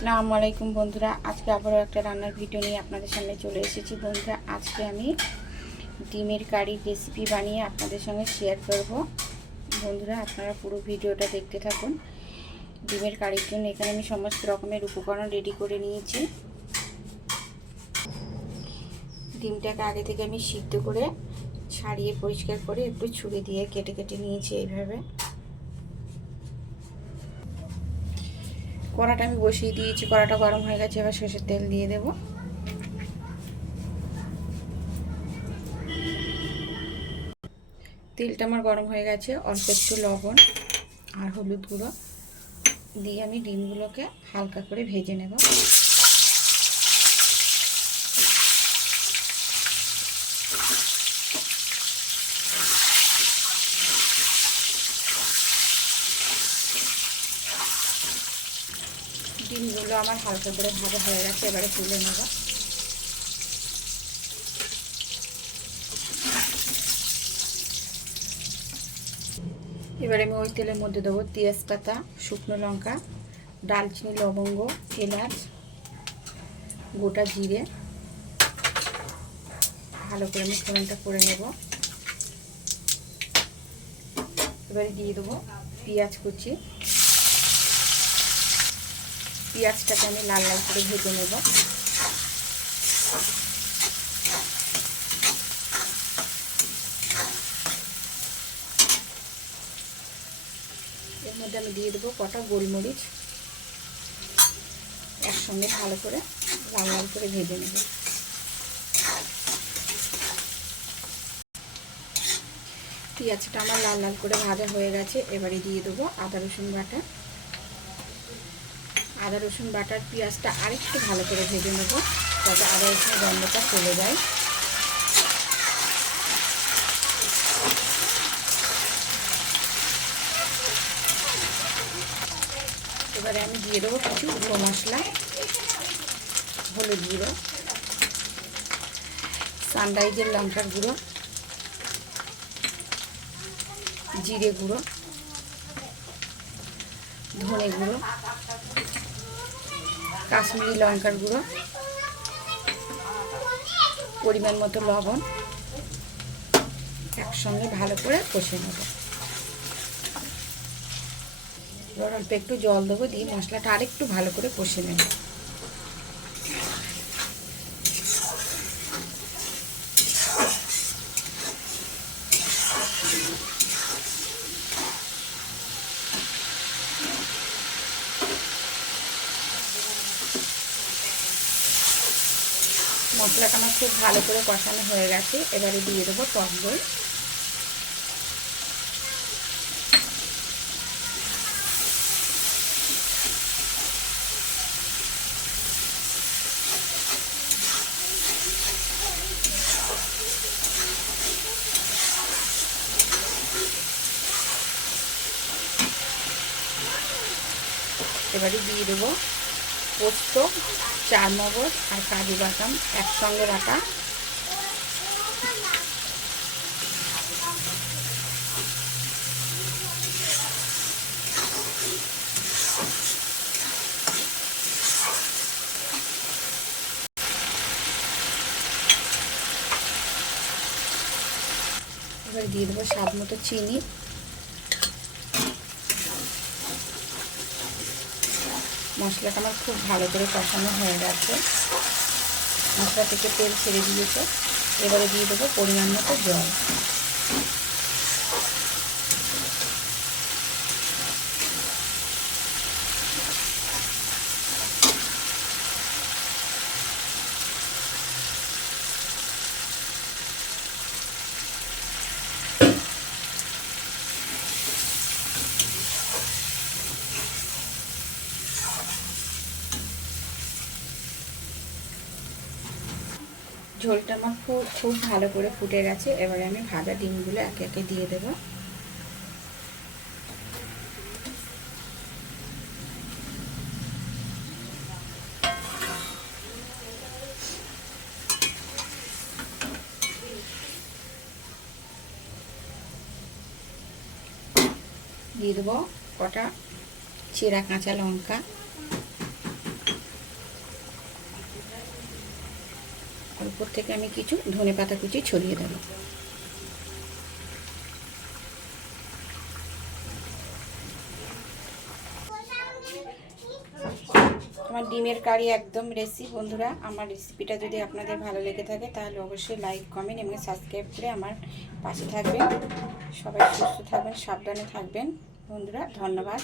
আসসালামু আলাইকুম বন্ধুরা, আজকে আবারও একটা রান্নার ভিডিও নিয়ে আপনাদের সামনে চলে এসেছি। বন্ধুরা, আজকে আমি ডিমের কারির রেসিপি বানিয়ে আপনাদের সঙ্গে শেয়ার করব। বন্ধুরা, আপনারা পুরো ভিডিওটা দেখতে থাকুন। ডিমের কারির জন্য এখানে আমি সমস্ত রকমের উপকরণ রেডি করে নিয়েছি। ডিমটাকে আগে থেকে আমি সিদ্ধ করে ছাড়িয়ে পরিষ্কার করে একটু ছুরি দিয়ে কেটে কেটে নিয়েছি এইভাবে। কড়াটা আমি বসিয়ে দিয়েছি, কড়াটা গরম হয়ে গেছে। এবার সরষের তেল দিয়ে দেব। তেলটা আমার গরম হয়ে গেছে। অল্প একটু লবণ আর হলুদ গুঁড়ো দিয়ে আমি ডিমগুলোকে হালকা করে ভেজে নেব। ডিমগুলো আমার হালকা করে ভাজা হয়ে গেছে, এবারে তুলে নেব। এবারে আমি ওই তেলের মধ্যে দেবো তেজপাতা, শুকনো লঙ্কা, দারচিনি, লবঙ্গ, এলাচ, গোটা জিরে। ভালো করে আমি ফোড়নটা করে নেব। এবারে দিয়ে দেবো পেঁয়াজ কুচি। পেঁয়াজটাকে আমি লাল লাল করে ভেজে নেব। এর মধ্যে আমি দিয়ে দেবো কটা গোলমরিচ। একসঙ্গে ভালো করে লাল লাল করে ভেজে নেব। পেঁয়াজটা আমার লাল লাল করে ভাজা হয়ে গেছে। এবারে দিয়ে দেবো আদা রসুন বাটা। আদা রসুন বাটার পেঁয়াজটা আরেকটু ভালো করে ভেজে নেব, যাতে আদা রসুনের গন্ধটা চলে যায়। এবারে আমি দিয়ে দেবো কিছু গুঁড়ো মশলা, হলুদ গুঁড়ো, সানরাইজের লঙ্কার গুঁড়ো, জিরে গুঁড়ো, ধনে গুঁড়ো, কাশ্মীরি লঙ্কার গুঁড়ো, পরিমাণ মতো লবণ। একসঙ্গে ভালো করে কষে নেব। এবার অল্প একটু জল দেবো, দিয়ে মশলাটা আরেকটু ভালো করে কষে নেব। মশলাটা আমার খুব ভালো করে কষানো হয়ে গেছে। এবারে দিয়ে দেবো টক দই। এবারে দিয়ে দেবো পোস্ত, চারমগজ আর কাজু বাদাম একসঙ্গে বাটা। এবার দিয়ে দেবো স্বাদ মতো চিনি। মশলাটা আমার খুব ভালো করে কষানো হয়ে গেছে। মশলা থেকে তেল ছেড়ে দিয়েছে। এবারে দিয়ে দেবো পরিমাণ মতো জল। ঝোলটা আমার খুব ভালো করে ফুটে গেছে। এবারে আমি ভাজা ডিমগুলো একে একে দিয়ে দেব। দিয়ে দেবো কটা চেরা কাঁচা লঙ্কা। উপর থেকে আমি কিছু ধনেপাতা কুচি ছড়িয়ে দেব। আমার ডিমের কারি একদম রেসি। বন্ধুরা, আমার রেসিপিটা যদি আপনাদের ভালো লেগে থাকে তাহলে অবশ্যই লাইক, কমেন্ট এবং সাবস্ক্রাইব করে আমার পাশে থাকবেন। সবাই সুস্থ থাকবেন, সাবধানে থাকবেন। বন্ধুরা, ধন্যবাদ।